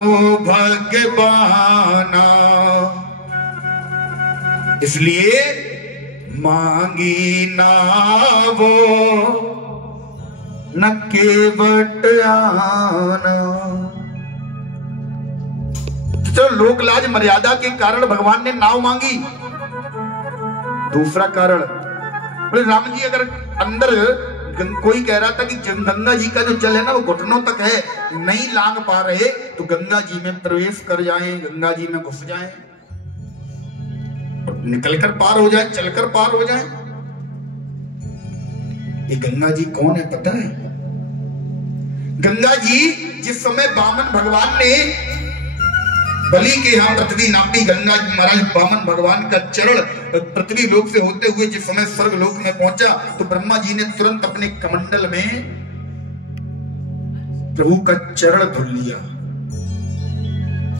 भगवाना, इसलिए मांगी ना वो न केवट आना। तो लोक लाज मर्यादा के कारण भगवान ने नाव मांगी। दूसरा कारण, बोले राम जी अगर अंदर कोई कह रहा था कि गंगा जी का जो जल है ना वो घुटनों तक है, नहीं लांग पा रहे, तो गंगा जी में प्रवेश कर जाएं, गंगा जी में घुस जाएं, निकलकर पार हो जाए, चलकर पार हो जाए। ये गंगा जी कौन है पता है? गंगा जी जिस समय वामन भगवान ने बलि के यहां पृथ्वी नापी, गंगा जी महाराज वामन भगवान का चरण पृथ्वी लोक से होते हुए जिस समय स्वर्ग लोक में पहुंचा, तो ब्रह्मा जी ने तुरंत अपने कमंडल में प्रभु का चरण धुल लिया।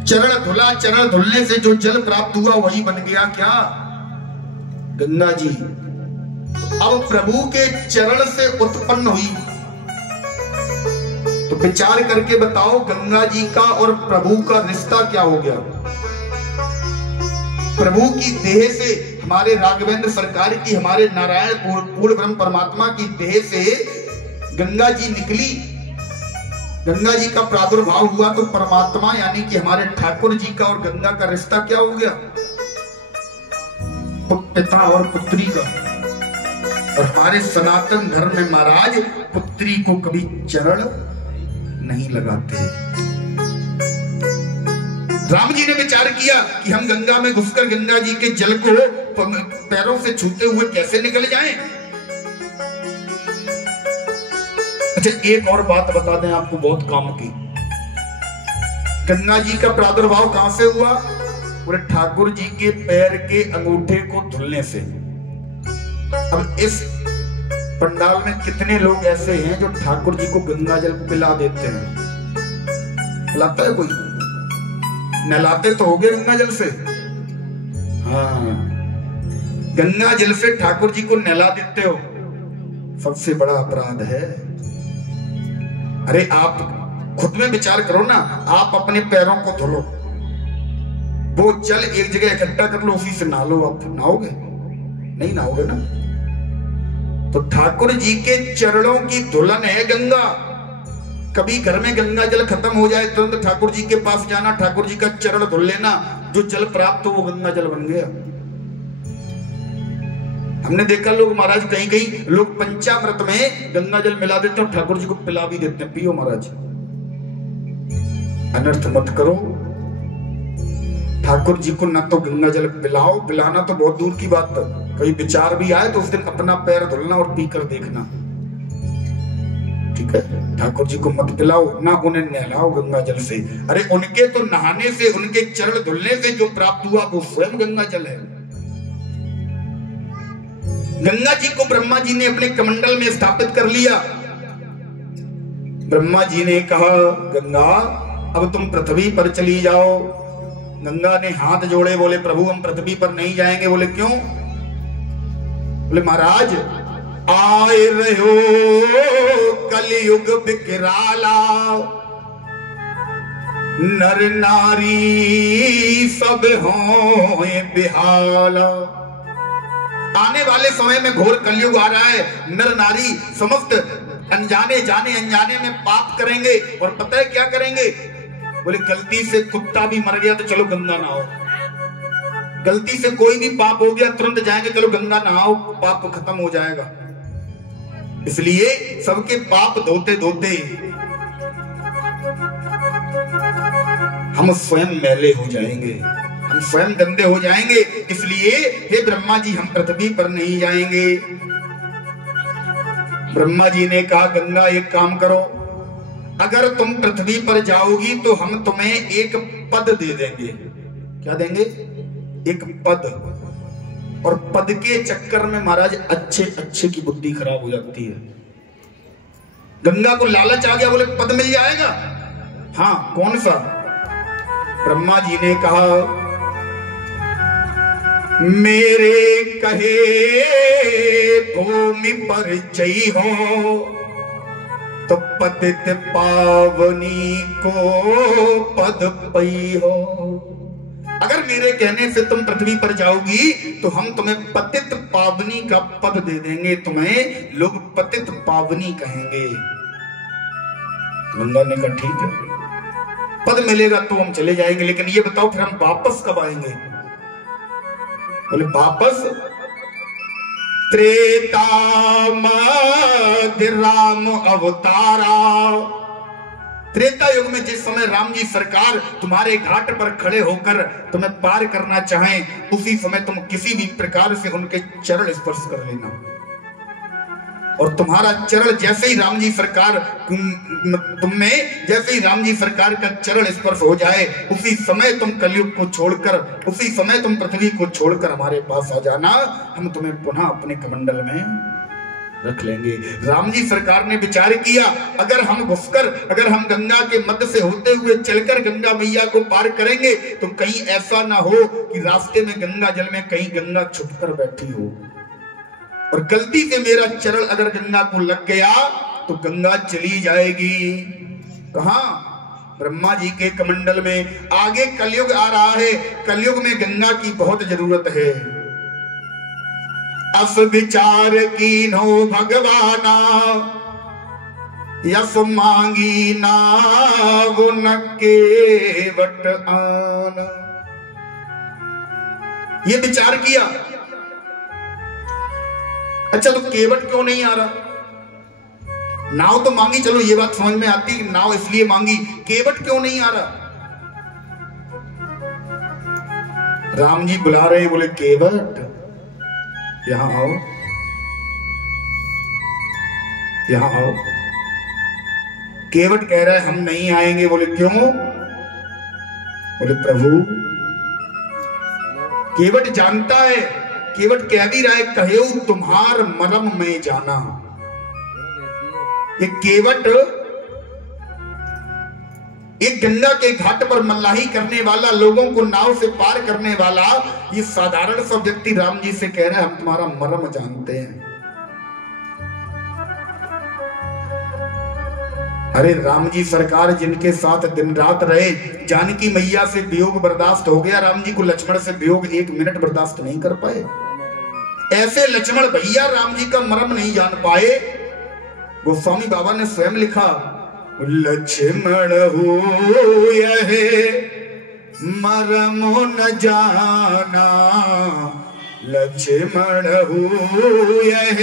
चरण धुला, चरण धुलने से जो जल प्राप्त हुआ वही बन गया क्या? गंगा जी। अब प्रभु के चरण से उत्पन्न हुई, तो विचार करके बताओ गंगा जी का और प्रभु का रिश्ता क्या हो गया? प्रभु की देह से, हमारे राघवेंद्र सरकार की, हमारे नारायण पूर्ण ब्रह्म परमात्मा की देह से गंगा जी निकली, गंगा जी का प्रादुर्भाव हुआ, तो परमात्मा यानी कि हमारे ठाकुर जी का और गंगा का रिश्ता क्या हो गया? पिता और पुत्री का। और हमारे सनातन धर्म में महाराज पुत्री को कभी चरण नहीं लगाते। राम जी ने विचार किया कि हम गंगा में घुसकर गंगा जी के जल को पैरों से छूते हुए कैसे निकल जाएं। अच्छा, एक और बात बता दें आपको, बहुत काम की। गंगा जी का प्रादुर्भाव कहां से हुआ? पूरे ठाकुर जी के पैर के अंगूठे को धुलने से। अब इस पंडाल में कितने लोग ऐसे हैं जो ठाकुर जी को गंगा जल पिला देते हैं? पिलाता है कोई? नहलाते तो हो गए गंगा जल से। हाँ, गंगा जल से ठाकुर जी को नहला देते हो, सबसे बड़ा अपराध है। अरे आप खुद में विचार करो ना, आप अपने पैरों को धुलो, वो जल एक जगह इकट्ठा कर लो, उसी से नहा लो। आप नहाओगे? नहीं नहाओगे ना। तो ठाकुर जी के चरणों की धुलन है गंगा। कभी घर में गंगा जल खत्म हो जाए, तुरंत ठाकुर जी के पास जाना, ठाकुर जी का चरण धुल लेना, जो जल प्राप्त हो वो गंगा जल बन गया। हमने देखा लोग महाराज, कहीं कहीं लोग पंचामृत में गंगा जल मिला देते हैं, ठाकुर जी को पिला भी देते हैं, पियो महाराज। अनर्थ मत करो। ठाकुर जी को न तो गंगा जल पिलाओ, पिलाना तो बहुत दूर की बात है, कहीं विचार भी आए तो उस दिन अपना पैर धुलना और पीकर देखना, ठीक है? ठाकुर जी को मत पिलाओ, ना उन्हें नहलाओ गंगा जल से। अरे उनके तो नहाने से, उनके चरण धुलने से जो प्राप्त हुआ वो स्वयं गंगा जल है। गंगा जी को ब्रह्मा जी ने अपने कमंडल में स्थापित कर लिया। ब्रह्मा जी ने कहा, गंगा अब तुम पृथ्वी पर चली जाओ। गंगा ने हाथ जोड़े, बोले प्रभु हम पृथ्वी पर नहीं जाएंगे। बोले क्यों? बोले महाराज आए रहो कलयुग विकराला, नर नारी सब होए बेहाला। आने वाले समय में घोर कलयुग आ रहा है, नर नारी समस्त अनजाने जाने अनजाने में पाप करेंगे, और पता है क्या करेंगे? बोले गलती से कुत्ता भी मर गया तो चलो गंगा नहाओ, गलती से कोई भी पाप हो गया तुरंत जाएंगे, चलो गंगा नहाओ, पाप खत्म हो जाएगा। इसलिए सबके पाप धोते धोते हम स्वयं मैले हो जाएंगे, हम स्वयं गंदे हो जाएंगे। इसलिए हे ब्रह्मा जी हम पृथ्वी पर नहीं जाएंगे। ब्रह्मा जी ने कहा, गंगा एक काम करो, अगर तुम पृथ्वी पर जाओगी तो हम तुम्हें एक पद दे देंगे। क्या देंगे? एक पद। और पद के चक्कर में महाराज अच्छे अच्छे की बुद्धि खराब हो जाती है। गंगा को लालच आ गया, बोले पद मिल जाएगा। हाँ, कौन सा? ब्रह्मा जी ने कहा, मेरे कहे भूमि पर जई हो, तो पतित पावनी को पद पई हो। अगर मेरे कहने से तुम पृथ्वी पर जाओगी तो हम तुम्हें पतित पावनी का पद दे देंगे, तुम्हें लोग पतित पावनी कहेंगे। गंगा ने कहा ठीक है, पद मिलेगा तो हम चले जाएंगे, लेकिन ये बताओ फिर हम वापस कब आएंगे? बोले वापस त्रेता मध्य राम अवतारा। त्रेता युग में जिस समय राम जी सरकार तुम्हारे घाट पर खड़े होकर तुम्हें पार करना चाहें, उसी समय तुम किसी भी प्रकार से उनके चरण स्पर्श कर लेना, और तुम्हारा चरण जैसे ही राम जी सरकार तुम्हें जैसे ही राम जी सरकार का चरण स्पर्श हो जाए, उसी समय तुम कलयुग को छोड़कर, उसी समय तुम पृथ्वी को छोड़कर हमारे पास आ जाना, हम तुम्हें पुनः अपने कमंडल में रख लेंगे। राम जी सरकार ने विचार किया, अगर हम घुसकर, अगर हम गंगा के मध्य से होते हुए चलकर गंगा मैया को पार करेंगे तो कहीं ऐसा ना हो कि रास्ते में गंगा जल में कहीं गंगा छुपकर बैठी हो, और गलती से मेरा चरण अगर गंगा को लग गया तो गंगा चली जाएगी। कहां? ब्रह्मा जी के कमंडल में। आगे कलयुग आ रहा है, कलयुग में गंगा की बहुत जरूरत है। अस विचार कीन्हो भगवाना, यस मांगी नाव केवट आना। ये विचार किया, अच्छा तो केवट क्यों नहीं आ रहा? नाव तो मांगी, चलो ये बात समझ में आती कि नाव इसलिए मांगी, केवट क्यों नहीं आ रहा? राम जी बुला रहे, बोले केवट यहां आओ, यहां आओ। केवट कह रहा है हम नहीं आएंगे। बोले क्यों? बोले प्रभु, केवट जानता है, केवट कह भी रहा है, कहे तुम्हार मरम में जाना। ये केवट एक गंगा के घाट पर मल्लाही करने वाला, लोगों को नाव से पार करने वाला, ये साधारण सा व्यक्ति राम जी से कह रहा है हम तुम्हारा मर्म जानते हैं। अरे राम जी सरकार जिनके साथ दिन रात रहे, जानकी मैया से वियोग बर्दाश्त हो गया, राम जी को लक्ष्मण से वियोग एक मिनट बर्दाश्त नहीं कर पाए। ऐसे लक्ष्मण भैया राम जी का मर्म नहीं जान पाए। गोस्वामी बाबा ने स्वयं लिखा, लक्ष्मण हो यह मरम न जाना, लक्ष्मण हो यह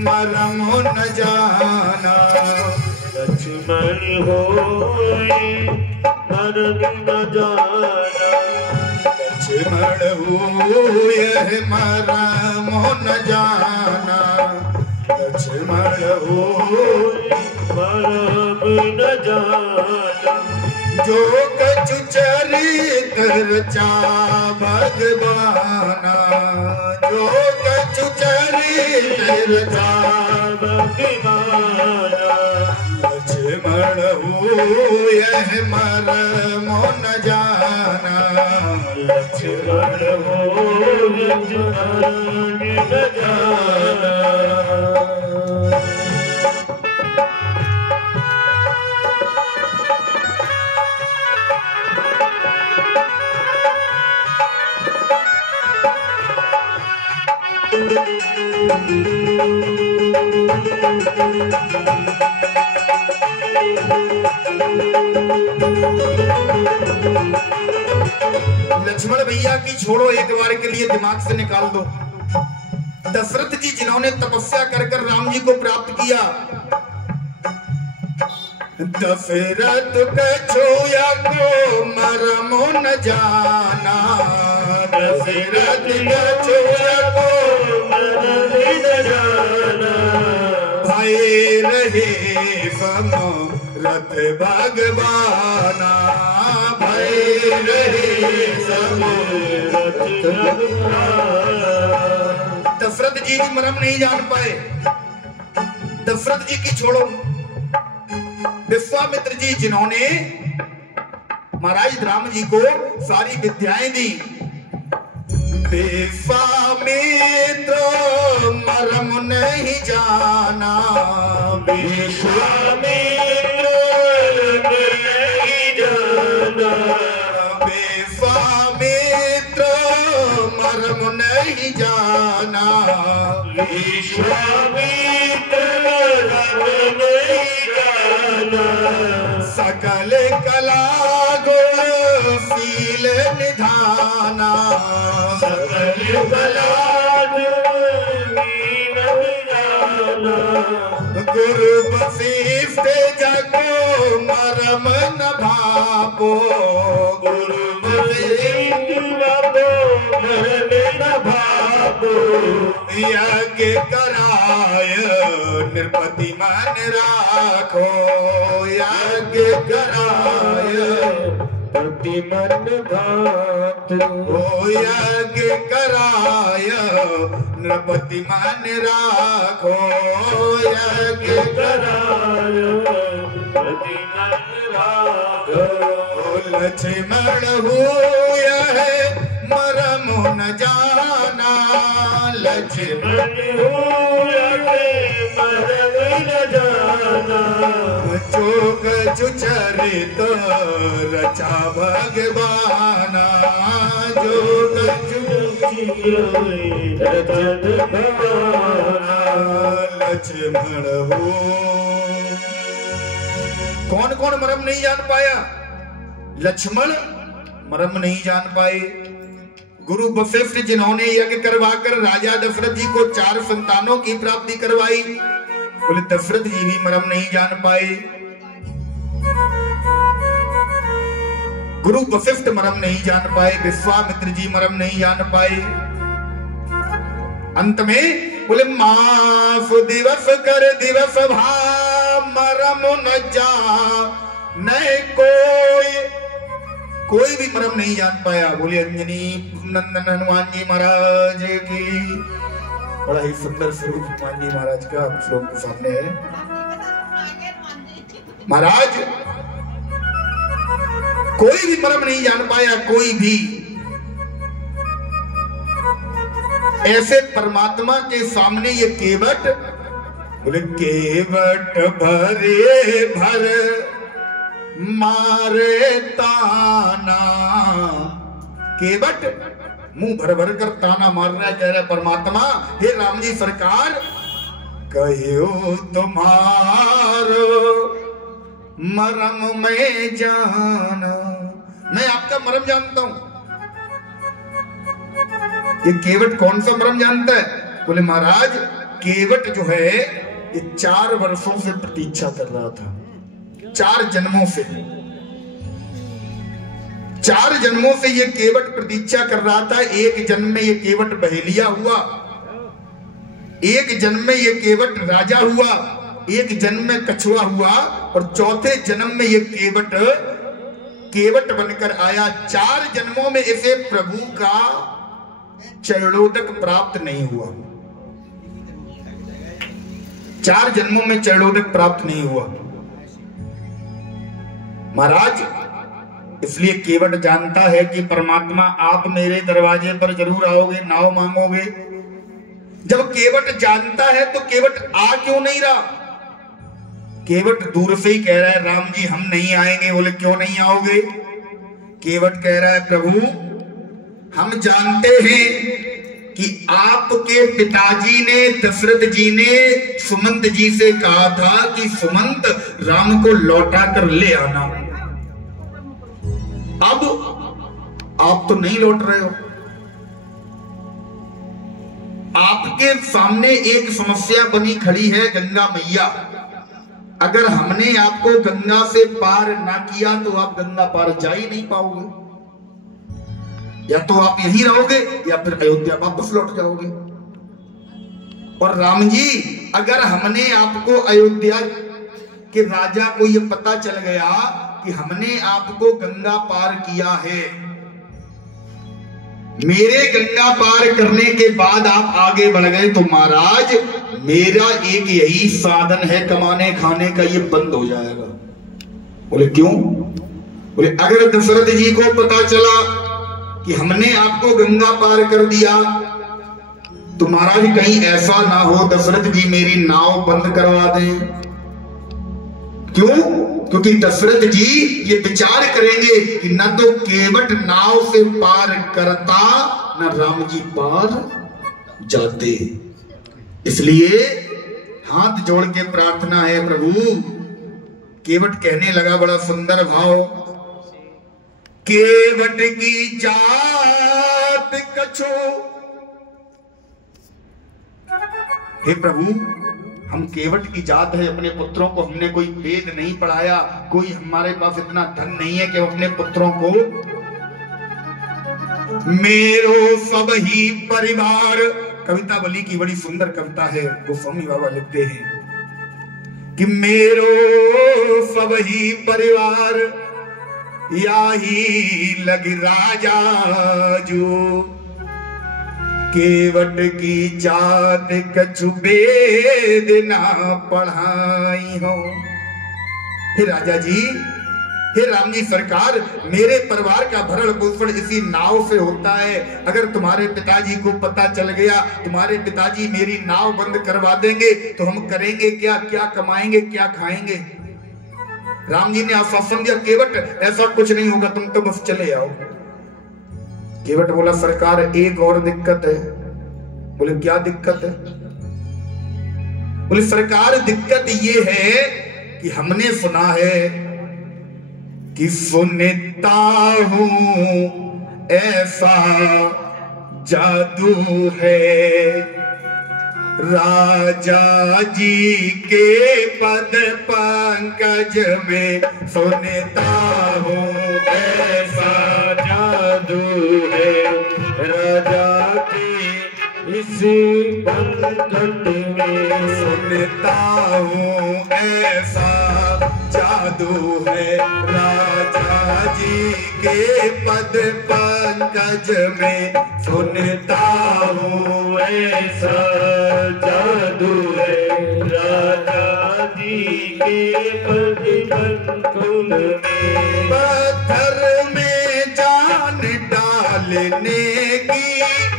मरम न जाना। लक्ष्मण हो मरम न जाना, लक्ष्मण हो यह मरम न जाना, लक्ष्मण हो मरम न जाना। जो कछु चरित्र चा भगवाना, जो कछु चरित्र चा भगवाना। लक्ष्मण हो यह मरम न जाना, लक्ष्मण हो लक्ष्मण न जाना। लक्ष्मण भैया की छोड़ो, एक बार के लिए दिमाग से निकाल दो। दशरथ जी जिन्होंने तपस्या कर कर राम जी को प्राप्त किया, दशरथ कछुया को मरम न जाना, दशरथ कछुया को मरम न जाना। भय रहे सम रथ भगवाना, भय रहे सम रथ भगवाना। दशरथ जी भी मरम नहीं जान पाए। दशरथ जी की छोड़ो, विश्वामित्र जी जिन्होंने महाराज राम जी को सारी विद्याएं दी, विश्वामित्र मरम नहीं जाना, विश्वामित्र नहीं जाना, विश्वामित्र मरम नहीं जाना, विश्वामित्र मरम नहीं जाना, सकल कला गुण शील निधाना, सकल कला गुरु वशिष्ठ जग मरम न भापो, गुरु वशिष्ठ मरम न भापो, यज्ञ कराय नृपति मन राखो, यज्ञ कराय पति मन भातो, यज्ञ कराय नृपति मन राखो, यज्ञ कराय पति मन राखो, लक्ष्मण हुय है मरम न जाना, लक्ष्मण मरम न जाना, जोग चरित रचा भगवाना, जोग लक्ष्मण हो। कौन कौन मरम नहीं जान पाया? लक्ष्मण मरम नहीं जान पाए। गुरु वशिष्ठ जिन्होंने यज्ञ करवाकर राजा दशरथ जी को 4 संतानों की प्राप्ति करवाई, बोले दशरथ जी भी मरम नहीं जान पाए। गुरु वशिष्ठ मरम नहीं जान पाए, विश्वामित्र जी मरम नहीं जान पाए। अंत में बोले माफ दिवस कर दिवस भा मरम न जा, नहीं कोई भी मरम नहीं जान पाया। बोले अंजनी नंदन हनुमान जी महाराज की। बड़ा ही सुंदर स्वरूप हनुमान जी महाराज का श्लोक के सामने है। महाराज कोई भी मरम नहीं जान पाया, कोई भी। ऐसे परमात्मा के सामने ये केवट, बोले केवट भरे भर मारे ताना। केवट मुंह भर भर कर ताना मार रहा है, कह रहा है परमात्मा हे राम जी सरकार, कहो तुम्हारो मरम में जाना। मैं आपका मरम जानता हूं। ये केवट कौन सा मरम जानता है? बोले महाराज केवट जो है ये 4 वर्षों से प्रतीक्षा कर रहा था, 4 जन्मों से। 4 जन्मों से ये केवट प्रतीक्षा कर रहा था। एक जन्म में ये केवट बहेलिया हुआ, एक जन्म में ये केवट राजा हुआ, एक जन्म में कछुआ हुआ, और चौथे जन्म में ये केवट बनकर आया। 4 जन्मों में इसे प्रभु का चरणोदक प्राप्त नहीं हुआ। 4 जन्मों में चरणोदक प्राप्त नहीं हुआ। महाराज इसलिए केवट जानता है कि परमात्मा आप मेरे दरवाजे पर जरूर आओगे, नाव मांगोगे। जब केवट जानता है तो केवट आ क्यों नहीं रहा? केवट दूर से ही कह रहा है राम जी हम नहीं आएंगे। बोले क्यों नहीं आओगे? केवट कह रहा है प्रभु हम जानते हैं कि आपके पिताजी ने, दशरथ जी ने सुमंत जी से कहा था कि सुमंत राम को लौटा कर ले आना। अब आप तो नहीं लौट रहे हो। आपके सामने एक समस्या बनी खड़ी है, गंगा मैया। अगर हमने आपको गंगा से पार ना किया तो आप गंगा पार जा ही नहीं पाओगे। या तो आप यहीं रहोगे या फिर अयोध्या वापस लौट जाओगे। और राम जी अगर हमने आपको अयोध्या के राजा को ये पता चल गया कि हमने आपको गंगा पार किया है, मेरे गंगा पार करने के बाद आप आगे बढ़ गए, तो महाराज मेरा एक यही साधन है कमाने खाने का, ये बंद हो जाएगा। बोले क्यों? बोले अगर दशरथ जी को पता चला कि हमने आपको गंगा पार कर दिया, तुम्हारा भी कहीं ऐसा ना हो दशरथ जी मेरी नाव बंद करवा दें। क्यों? क्योंकि दशरथ जी ये विचार करेंगे कि न तो केवट नाव से पार करता, न राम जी पार जाते। इसलिए हाथ जोड़ के प्रार्थना है प्रभु। केवट कहने लगा, बड़ा सुंदर भाव, केवट की जात कछो। हे प्रभु, हम केवट की जात है, अपने पुत्रों को हमने कोई वेद नहीं पढ़ाया, कोई हमारे पास इतना धन नहीं है कि अपने पुत्रों को, मेरो सब ही परिवार, कविता बली की बड़ी सुंदर कविता है, गोस्वामी बाबा लिखते हैं कि मेरो सब ही परिवार या ही लगी राजा जो, केवट की जात कछु वेद ना पढ़ाई हो। हे राजा जी, हे राम जी सरकार, मेरे परिवार का भरण पोषण इसी नाव से होता है। अगर तुम्हारे पिताजी को पता चल गया, तुम्हारे पिताजी मेरी नाव बंद करवा देंगे तो हम करेंगे क्या? क्या कमाएंगे, क्या खाएंगे? राम जी ने आश्वासन दिया, केवट ऐसा कुछ नहीं होगा, तुम तो बस चले आओ। केवट बोला, सरकार एक और दिक्कत है। बोले क्या दिक्कत है? बोले सरकार दिक्कत ये है कि हमने सुना है कि सुनता हूं ऐसा जादू है, राजा जी के पद पंकज में सुनता हूं ऐसा जादू है, राजा के इसी बंधन में सुनता हूं ऐसा जादू है, राजा जी के पद पंकज में सुनता हूं ऐसा जादू है, राजा जी के पद पंकज में। पत्थर में जान डालने की,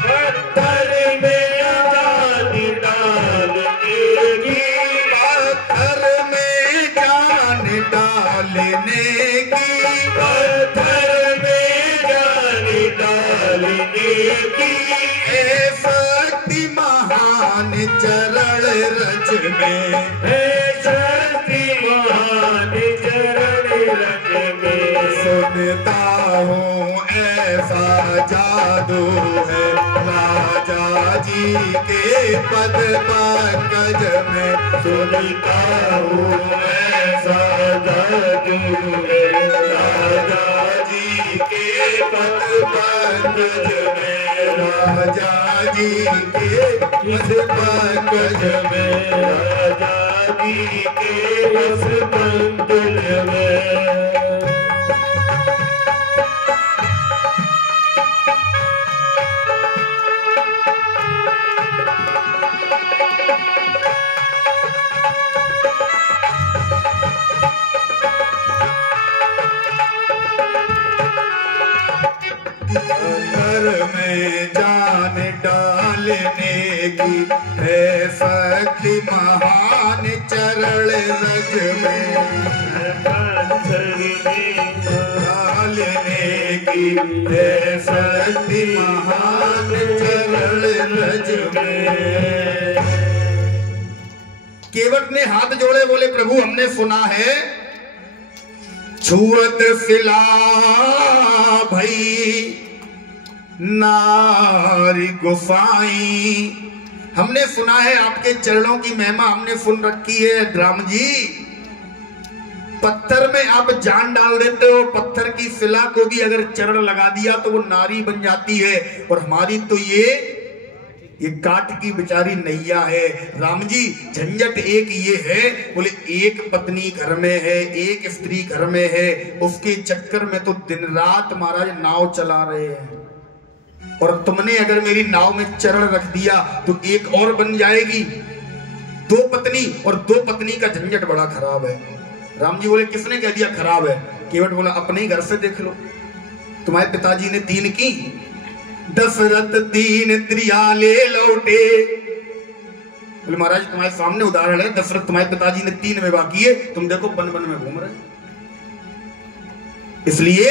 पत्थर में जान डालने की, पत्थर में जान डालने की, पत्थर में जान डालने की, ए शक्ति महान चरण रज में, ए शक्ति महान चरण रज में सुनता हूँ ऐसा जादू है, राजा जी के पद पंकज में सुनता हूँ ऐसा जादू है, राजा जी के पद पंकज में, राजा जी के पद पंकज में, राजा जी के पद पंकज में। में जान डालने की है शक्ति महान चरण रज में, डालने की है शक्ति महान चरण रज में। केवट ने हाथ जोड़े, बोले प्रभु हमने सुना है छुअत सिला भई नारी गोसाई, हमने सुना है आपके चरणों की महिमा हमने सुन रखी है। राम जी, पत्थर में आप जान डाल देते हो, पत्थर की शिला को भी अगर चरण लगा दिया तो वो नारी बन जाती है, और हमारी तो ये काट की बेचारी नैया है। राम जी, झंझट एक ये है, बोले एक पत्नी घर में है, एक स्त्री घर में है, उसके चक्कर में तो दिन रात महाराज नाव चला रहे हैं, और तुमने अगर मेरी नाव में चरण रख दिया तो एक और बन जाएगी, दो पत्नी, और दो पत्नी का झंझट बड़ा खराब है। राम जी बोले किसने कह दिया खराब है? केवट बोला अपने ही घर से देख लो, तुम्हारे पिताजी ने 3 की, दशरथ 3 त्रियाले लौटे। बोले महाराज तुम्हारे सामने उदाहरण है, दशरथ तुम्हारे पिताजी ने 3 विवाह किए, तुम देखो बन बन में घूम रहे। इसलिए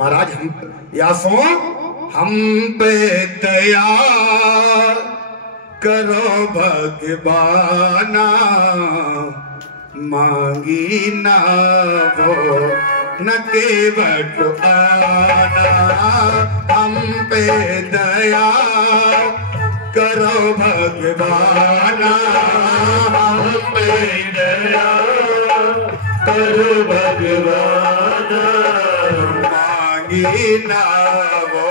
महाराज हम या सो हम पे दया करो भगवाना, मांगी ना वो न केवट आना। हम पे दया करो भगवाना, हम पे दया करो भगवाना, मांगी ना वो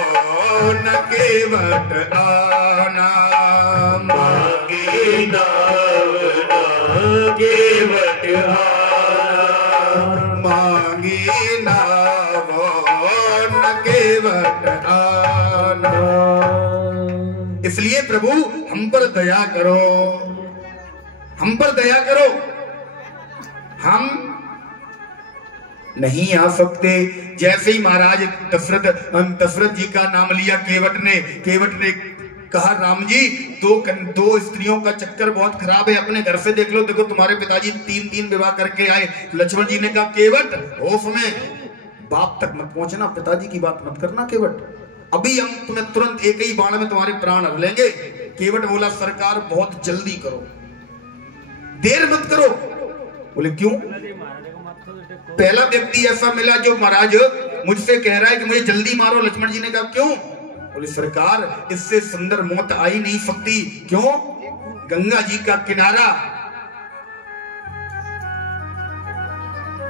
न केवट आना। मांगी ना केवट आना, मांगी ना वो न केवट आना। इसलिए प्रभु हम पर दया करो, हम पर दया करो। हम नहीं आ सकते। जैसे ही महाराज दशरथ जी का नाम लिया केवट ने कहा राम जी 2 स्त्रियों का चक्कर बहुत खराब है, अपने घर से देख लो, देखो तुम्हारे पिताजी 3 विवाह करके आए। लक्ष्मण जी ने कहा केवट होश में, बाप तक मत पहुंचना, पिताजी की बात मत करना केवट, अभी हम तुम्हें तुरंत एक ही बाण में तुम्हारे प्राण हर लेंगे। केवट बोला सरकार बहुत जल्दी करो, देर मत करो। बोले क्यों? पहला व्यक्ति ऐसा मिला जो महाराज मुझसे कह रहा है कि मुझे जल्दी मारो। लक्ष्मण जी ने कहा क्यों? बोले सरकार इससे सुंदर मौत आ ही नहीं सकती। क्यों? गंगा जी का किनारा,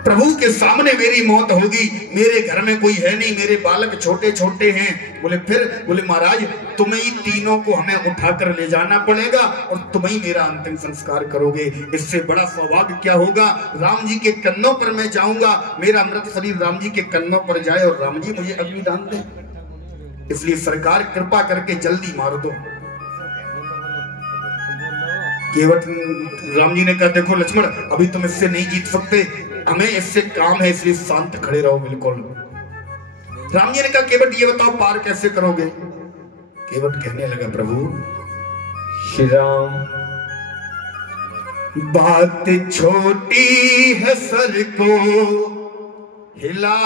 प्रभु के सामने मेरी मौत होगी, मेरे घर में कोई है नहीं, मेरे बालक छोटे छोटे हैं। बोले फिर? बोले महाराज तुम्हें ही तीनों को हमें उठाकर ले जाना पड़ेगा और तुम ही मेरा अंतिम संस्कार करोगे। इससे बड़ा सौभाग्य क्या होगा? राम जी के कंधों पर मैं जाऊंगा, मेरा अमृत शरीर राम जी के कंधों पर जाए और राम जी मुझे अग्निदान दें। इसलिए सरकार कृपा करके जल्दी मार दो। केवट राम जी ने कहा देखो लक्ष्मण अभी तुम इससे नहीं जीत सकते, हमें इससे काम है, इसलिए शांत खड़े रहो बिल्कुल। राम जी ने कहा केवट ये बताओ पार कैसे करोगे? केवट कहने लगा प्रभु श्री राम बात छोटी है सर को हिला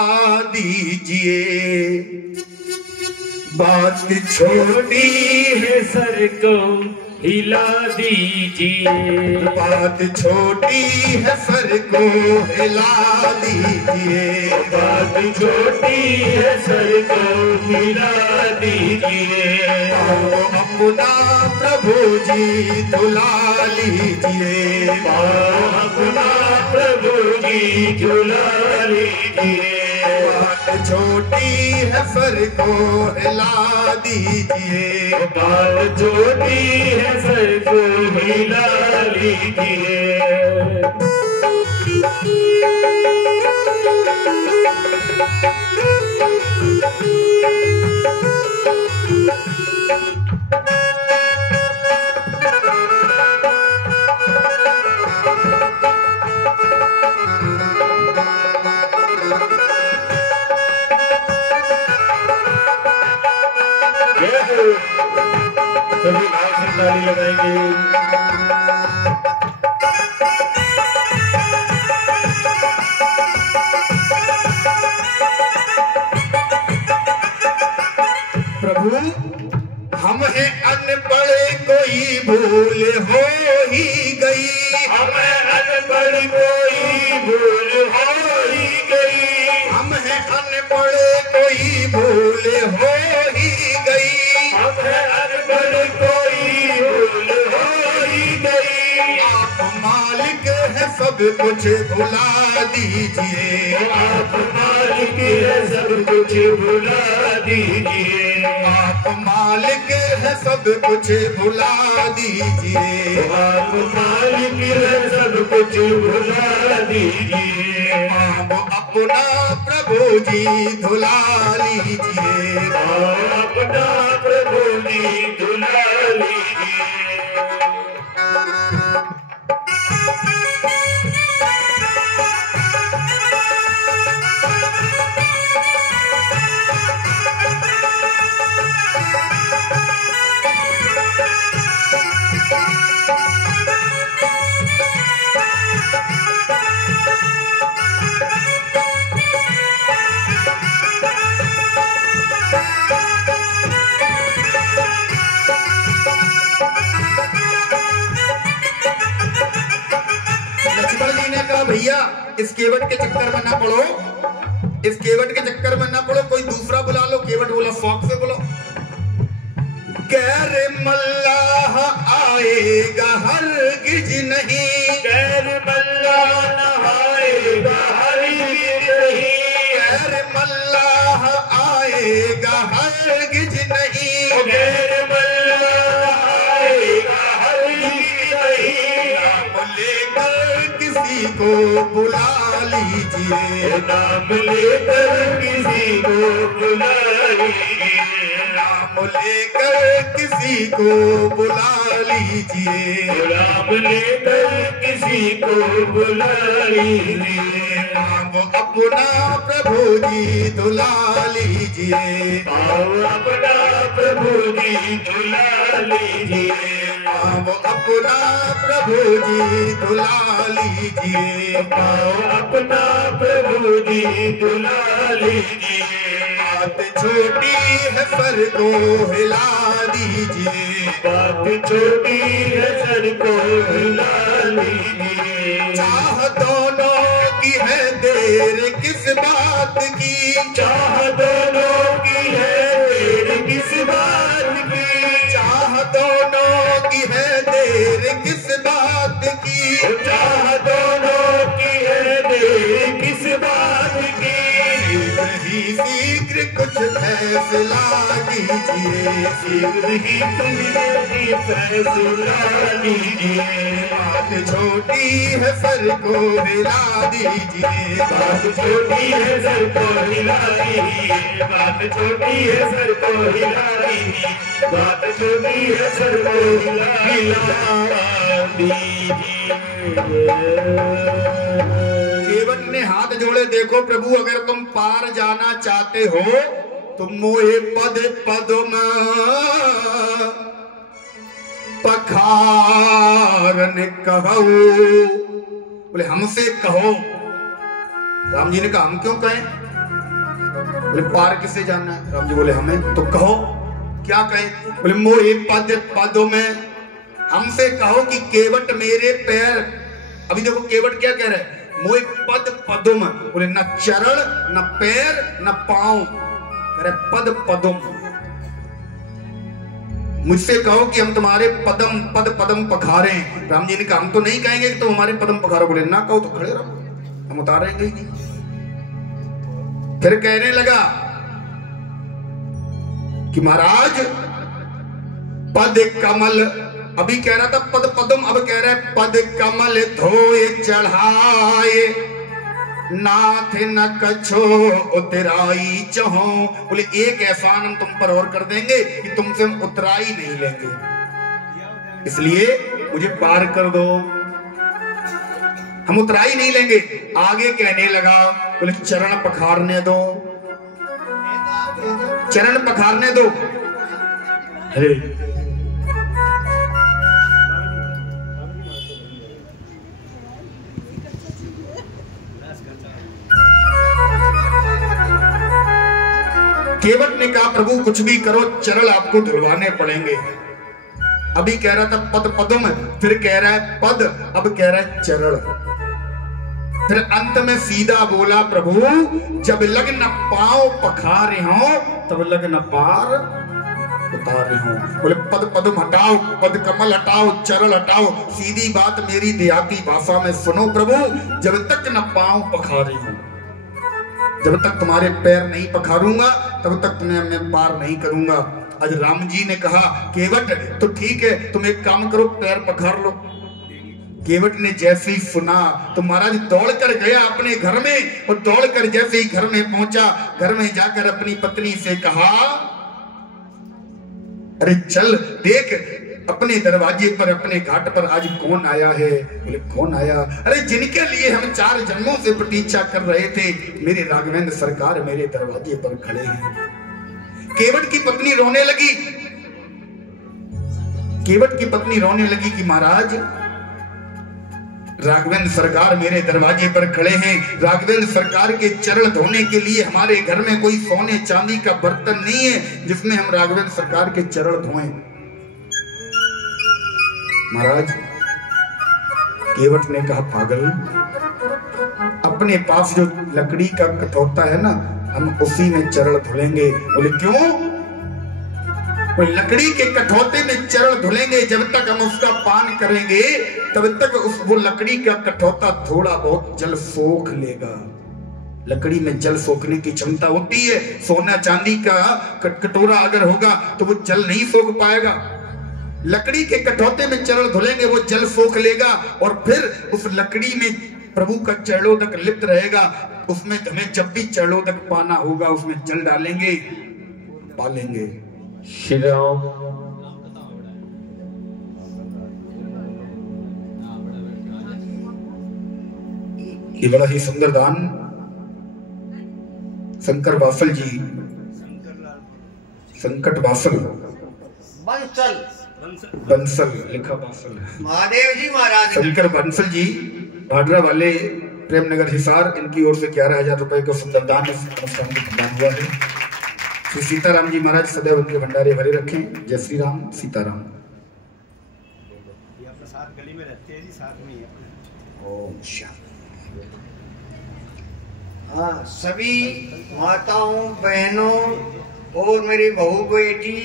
दीजिए, बात छोटी है सर को हिला दीजिए, बात छोटी है सर को हिला दीजिए, बात छोटी है सर को हिला दीजिए, आओ अपना प्रभु जी धुला लीजिए, अपना प्रभु जी झुला लीजिए, बात छोटी है सर को हिला दीजिए, बात छोटी है सर को हिला लीजिए। सभी भाव से ताली लगाएंगे। प्रभु हम हैं अनपढ़ कोई भूल हो ही गई, हमें अनपढ़ कोई भूल हो ही गई, हम हैं अनपढ़ कोई भूल हो ही गई, हमें अनपढ़ कोई भूल हो ही गई, आप मालिक है सब कुछ भुला दीजिए, आप मालिक है सब कुछ भुला दीजिए, आप मालिक है सब कुछ भुला दीजिए, आप मालिक है सब कुछ भुला दीजिए, आप अपना प्रभु जी धुला लीजिए, अपना प्रभु जी धुला लीजिए। इस केवट के चक्कर में ना पड़ो, इस केवट के चक्कर में ना पड़ो, कोई दूसरा बुला लो। केवट बोला शौक से बोलो, गैर मल्लाह आएगा हरगिज नहीं, गैर मल्लाह आएगा हरगिज नहीं, गैर मल्लाह आएगा हरगिज नहीं, गैर मल्लाह आएगा हरगिज नहीं। नाम लेकर किसी को बुला लीजिए, नाम लेकर किसी को बुला लीजिए, नाम लेकर किसी को बुला लीजिए, नाम लेकर किसी को बुला लीजिए। नाम अपना प्रभु जी दुला लीजिए, आओ अपना प्रभु जी दुला लीजिए, नाम अपना प्रभु जी दुला लीजिए, आओ अपना प्रभु जी दुला लीजिए। बात छोटी है सर को हिला दीजिए, बात छोटी है सर को हिला लीजिए। चाह दोनों की है देर किस बात की, चाह दोनों की है देर किस बात की, चाह दोनों की है देर किस बात की, चाह दोनों की है देर किस बात की। शीघ्र कुछ फैसला कीजिए, शीघ्र ही तुम्हें फैसला लीजिए। बात छोटी है सर को हिला दीजिए, बात छोटी है सर को हिला दीजिए, बात छोटी है सर को हिला दीजिए, बात छोटी है सर को हिला दीजिए। केवट ने हाथ जोड़े, देखो प्रभु अगर तुम पार जाना चाहते हो तो मोहे पद पद्म पखारन कहो। बोले हमसे कहो। राम जी ने कहा हम क्यों कहें? बोले पार किसे जाना है? राम जी बोले हमें। तो कहो क्या कहें? बोले मोहे पद पद्म, हमसे कहो कि केवट मेरे पैर। अभी देखो केवट क्या कह रहा है? मोहे पद पद्म। बोले न चरण न पैर न पांव, कह रहे पद पद्म। मुझसे कहो कि हम तुम्हारे पद पद्म पखारे। राम जी ने कहा हम तो नहीं कहेंगे कि तुम हमारे पद्म पखारो। बोले ना कहो तो खड़े रहो, हम उतारेंगे ही नहीं। फिर कहने लगा कि महाराज पद कमल, अभी कह रहा था पद पद्म, अब कह रहा है पद कमल धोए चढ़ाए, नाथ न कछो उतराई चहो। बोले एक एहसान हम तुम पर और कर देंगे कि तुमसे हम उतराई नहीं लेंगे, इसलिए मुझे पार कर दो, हम उतराई नहीं लेंगे। आगे कहने लगा, बोले चरण पखारने दो, चरण पखारने दो। अरे केवट ने कहा प्रभु कुछ भी करो, चरण आपको धुलवाने पड़ेंगे। अभी कह रहा था पद पद्म, फिर कह रहा है पद, अब कह रहा है चरण। फिर अंत में सीधा बोला प्रभु जब लग न पांव पखारे हो तब लग न पार उतारे हो। बोले पद पद्म हटाओ, पद कमल हटाओ, चरण हटाओ, सीधी बात मेरी देहाती भाषा में सुनो प्रभु, जब तक न पांव पखारे हो, जब तक तुम्हारे पैर नहीं पखारूंगा तब तक तुम्हें मैं पार नहीं करूंगा। आज राम जी ने कहा केवट तो ठीक है, तुम एक काम करो पैर पखार लो। केवट ने जैसे ही सुना तो महाराज दौड़ कर गया अपने घर में, और दौड़ कर जैसे ही घर में पहुंचा, घर में जाकर अपनी पत्नी से कहा अरे चल देख अपने दरवाजे पर, अपने घाट पर आज कौन आया है। बोले कौन आया? अरे जिनके लिए हम 4 जन्मों से प्रतीक्षा कर रहे थे, मेरे राघवेंद्र सरकार मेरे दरवाजे पर खड़े हैं। केवट की पत्नी रोने लगी, केवट की पत्नी रोने लगी कि महाराज राघवेंद्र सरकार मेरे दरवाजे पर खड़े हैं, राघवेंद्र सरकार के चरण धोने के लिए हमारे घर में कोई सोने चांदी का बर्तन नहीं है जिसमें हम राघवेंद्र सरकार के चरण धोएं। महाराज केवट ने कहा पागल, अब अपने पास जो लकड़ी का कठौता है ना, हम उसी में चरण धुलेंगे। बोले क्यों? वो लकड़ी के कठौते में चरण धुलेंगे, जब तक हम उसका पान करेंगे तब तक वो लकड़ी का कठौता थोड़ा बहुत जल सोख लेगा। लकड़ी में जल सोखने की क्षमता होती है। सोना चांदी का कटोरा अगर होगा तो वो जल नहीं सोख पाएगा। लकड़ी के कठौते में चरण धुलेंगे, वो जल सोख लेगा और फिर उस लकड़ी में प्रभु का चरणोदक लिप्त रहेगा। उसमें हमें जब भी चरणोदक पाना होगा उसमें जल डालेंगे, पालेंगे। श्री राम। ये बड़ा ही सुंदर दान शंकर बासल जी, संकट बासल, बंसल लिखा बासल, महादेव जी महाराज शंकर बंसल जी भाडरा वाले प्रेमनगर हिसार, इनकी ओर से 11,000 रुपए का सुंदर दान इस अनुष्ठान में प्रदान हुआ है। श्री सीताराम जी महाराज सदैव उनके भंडारे भरे रखें। जय श्री राम, सीताराम। गली में रहते हैं जी, साथ में ही। ओम शांति। हाँ, सभी माताओं बहनों और मेरी बहू बेटी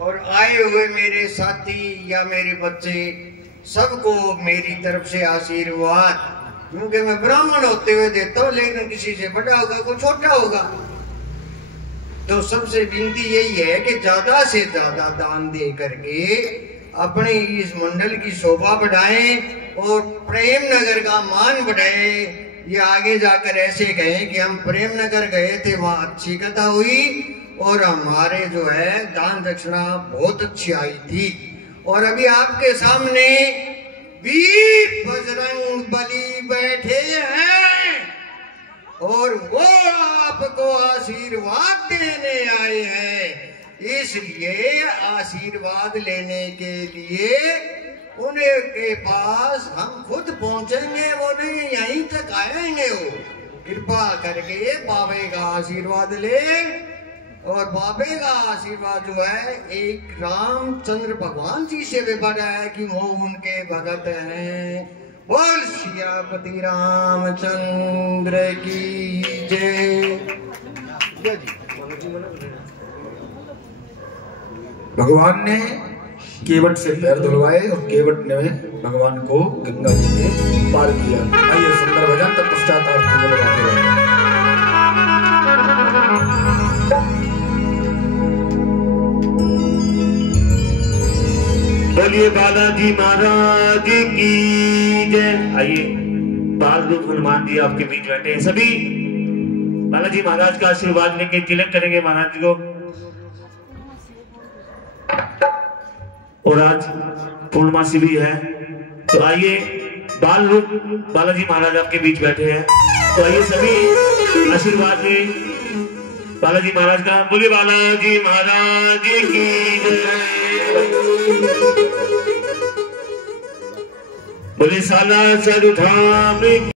और आए हुए मेरे साथी या मेरे बच्चे, सबको मेरी तरफ से आशीर्वाद। क्योंकि मैं ब्राह्मण होते हुए देता हूँ, लेकिन किसी से बड़ा होगा कोई छोटा होगा, तो सबसे विनती यही है कि ज्यादा से ज्यादा दान दे करके अपने इस मंडल की शोभा बढ़ाएं और प्रेम नगर का मान बढ़ाएं। ये आगे जाकर ऐसे कहें कि हम प्रेम नगर गए थे, वहां अच्छी कथा हुई और हमारे जो है दान दक्षिणा बहुत अच्छी आई थी। और अभी आपके सामने वीर बजरंग बली बैठे हैं और वो आपको आशीर्वाद देने आए हैं। इसलिए आशीर्वाद लेने के लिए उन्हें के पास हम खुद पहुंचेंगे, वो नहीं यहीं तक आएंगे। वो कृपा करके बाबे का आशीर्वाद ले। और बाबे का आशीर्वाद जो है एक रामचंद्र भगवान जी से भी बड़ा है कि वो उनके भगत हैं। बोल सियापति रामचंद्र की जय। भगवान ने केवट से पैर धुलवाए और केवट ने भगवान को गंगा जी के पार किया। आइए सुंदर भजन तत्पश्चात आरती लगाते हैं। बोलिए बालाजी महाराज की जय। आइए बाल रूप हनुमान जी आपके बीच बैठे हैं। सभी बालाजी महाराज का आशीर्वाद लेके तिलक करेंगे महाराज जी को। और आज पूर्णमासी भी है, तो आइए बाल रूप बालाजी महाराज आपके बीच बैठे हैं, तो आइए सभी आशीर्वाद लें बालाजी महाराज का। बोलिए बालाजी महाराज की बोले साला सर धाम।